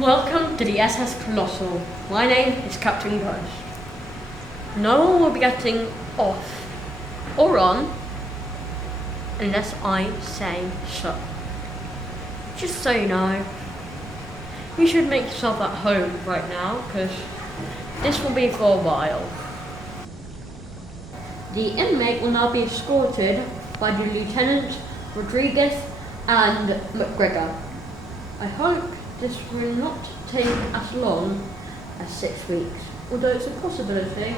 Welcome to the SS Colossal. My name is Captain Ghost. No one will be getting off or on unless I say so. Just so you know, you should make yourself at home right now because this will be for a while. The inmate will now be escorted by the Lieutenant Rodriguez and McGregor. I hope this will not take as long as 6 weeks, although it's a possibility.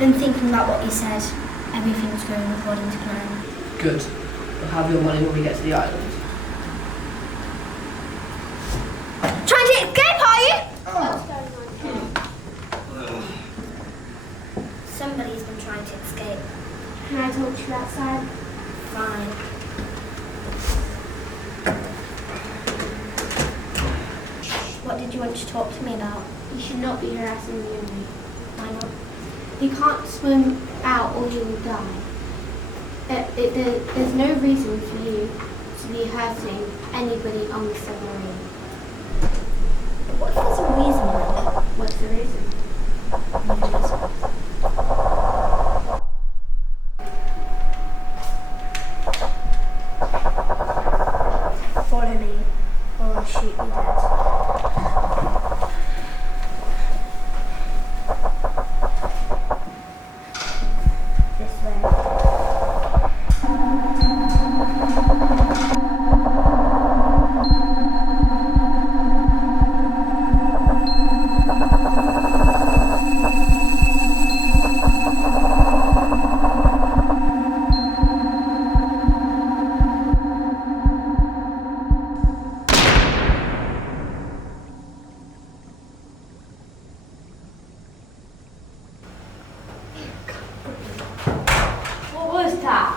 Been thinking about what you said. Everything's going according to plan. Good. We'll have your money when we get to the island. Trying to escape, are you? Somebody's been trying to escape. Can I talk to you outside? Fine. What did you want to talk to me about? You should not be harassing the inmate. Why not? You can't swim out or you will die. There's no reason for you to be hurting anybody on the submarine. What if there's a reason for it? What's the reason? Follow me, or I'll shoot you dead. This way. What was that?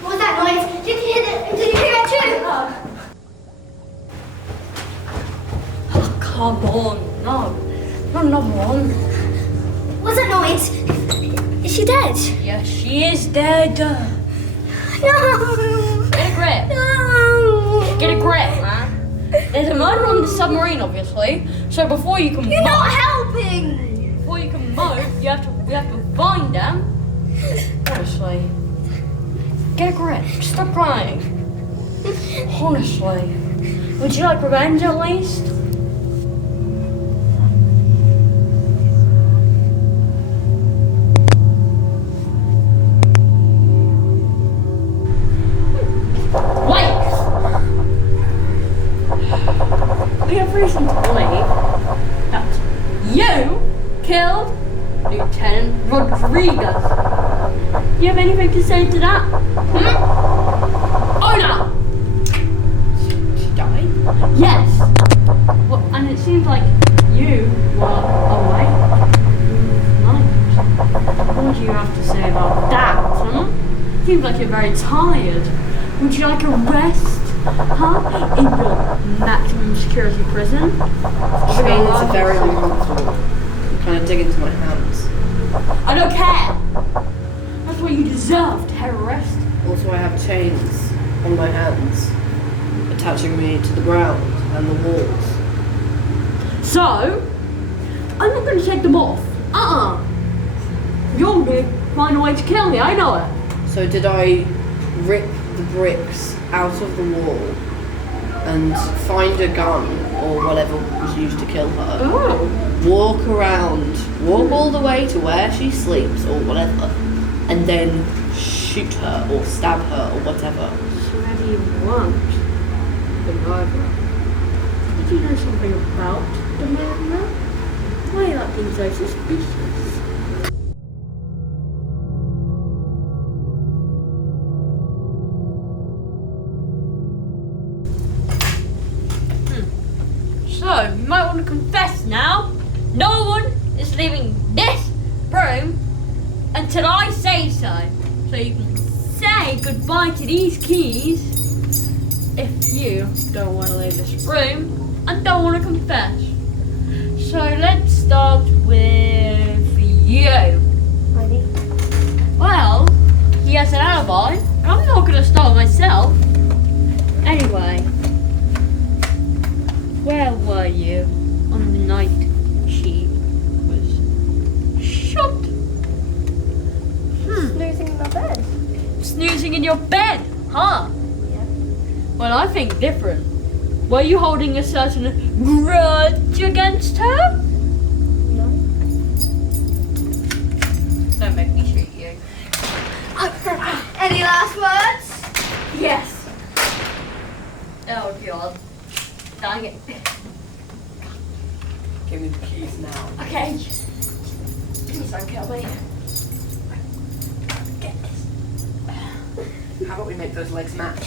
What was that noise? Did you hear it too? Oh, come on, no. Not another one. What's that noise? Is she dead? Yes, she is dead. No. Get a grip. No. Get a grip, man. There's a murder on the submarine, obviously. So before you can You're not helping. before you can move, we have to find them. Honestly, get a grip. Stop crying. Honestly, would you like revenge at least? Wait! We have reason to believe that you killed Lieutenant Rodriguez. Do you have anything to say to that? Oh no! She died? Yes! Well, and it seems like you were away. Nice. What do you have to say about that, Seems like you're very tired. Would you like a rest? In your maximum security prison? Chains are very uncomfortable. You kind of dig into my hands. I don't care! That's what you deserve, terrorist. Also, I have chains on my hands, attaching me to the ground and the walls. So, I'm not going to take them off. You're going to find a way to kill me, I know it. So did I rip the bricks out of the wall and find a gun or whatever was used to kill her? Oh. Walk all the way to where she sleeps or whatever, and then shoot her or stab her or whatever. So how do you want the murderer? Did you know something about the murderer? Why are you acting so suspicious? So, you might want to confess now. No one is leaving this room until I say so. So you can say goodbye to these keys if you don't want to leave this room and don't want to confess. So let's start with you. Well, he has an alibi, and I'm not gonna start myself. Anyway, where were you on the night she was shot? Snoozing in my bed. Snoozing in your bed, huh? Yeah. Well, I think different. Were you holding a certain grudge against her? No. Don't make me shoot you. Any last words? Yes. Oh God. Dang it. Give me the keys now. Okay. Please don't kill me. Get this. How about we make those legs match?